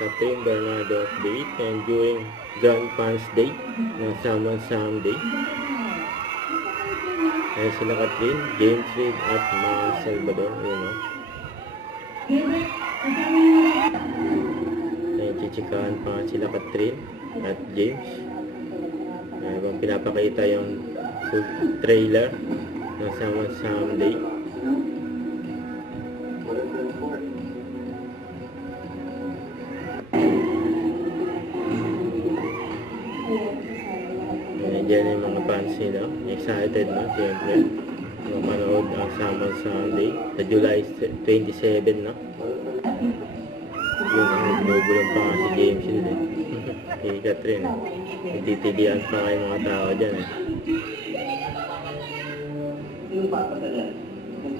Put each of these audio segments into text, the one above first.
Catherine Bernardo of the Weekend during Grand Fans Day ng Sunday. Ayan sila Catherine, James Reid at mga Salvador. Ayan o. Ayan, chichikahan pa nga sila Catherine at James. Ayan, pinapakita yung full trailer ng Sunday. Diyan yung mga fans nila. Excited na, siyempre. Mapanood ang Sunday sa July 27 na. Yun ang nagbubulang pa nga si James yun eh. Si Catherine eh. Nagtitilian pa kayo mga tao dyan eh. Yung papa ka dyan. It's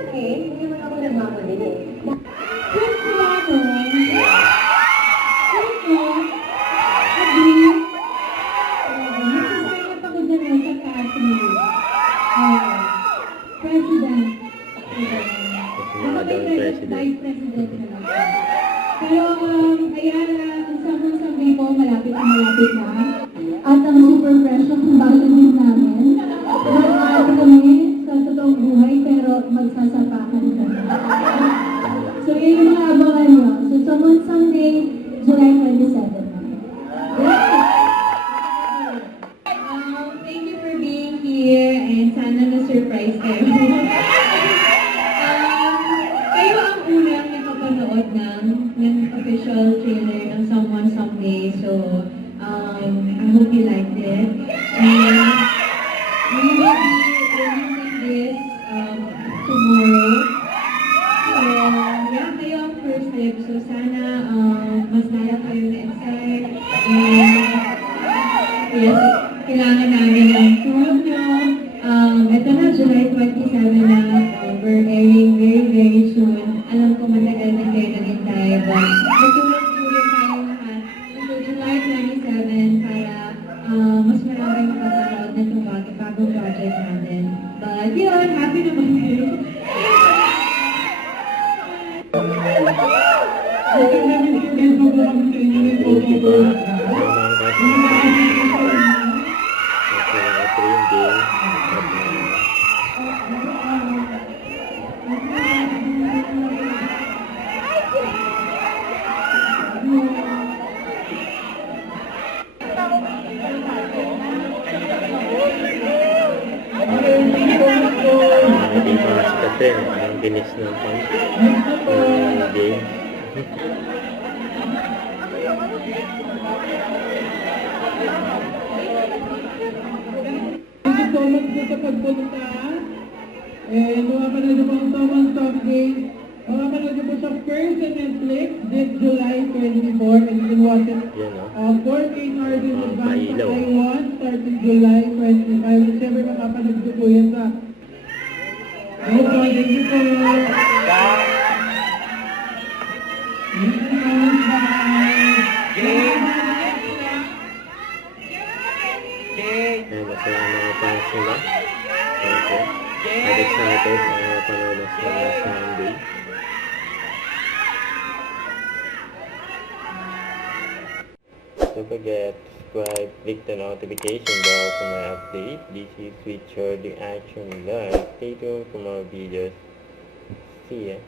okay. Hindi mo ako nagmamadali eh. Vice President na lang. Pero, ayan, ang Sunday po, malapit na. At ang super fresh ng pagbabalin namin. Nag-aari kami sa totoong buhay, pero magsasapakan kami. So, yun yung mga abangan nyo. So, Sunday, July 27. Thank you for being here, and sana na-surprise kayo. ng official trailer ng Someone Someday. So, I hope you liked it. And we will be releasing this tomorrow. So, yeah, kayo ang first step. So, sana mas lalo kayo na-excite. And, yes, kailangan namin ang tulong nyo. Ito na, July 27 na. We're airing very soon. Alam ko matagal na kayo naghintay, but magtulong-tulong tayo lahat until July 27 para mas maraming makapanood na itong bagong project natin. But yun, happy naman kayo. Ang bilis ng game. Thank you so much po sa pagpunta. Mapapanood niyo po ang Someone Someday. Mapapanood niyo po sa first sa Netflix this July 24, and you can watch it 14 hours in advance sa Taiwan starting July 25. And siyempre makapanood niyo po yan sa thank you po. Thank you so much. Ayan, basta ang mga fans nila. Okay. I'm excited na mapanood na sa Sunday. Don't forget to subscribe, click the notification bell for my update. This is Richard the Action Live. Stay tuned for more videos. See ya.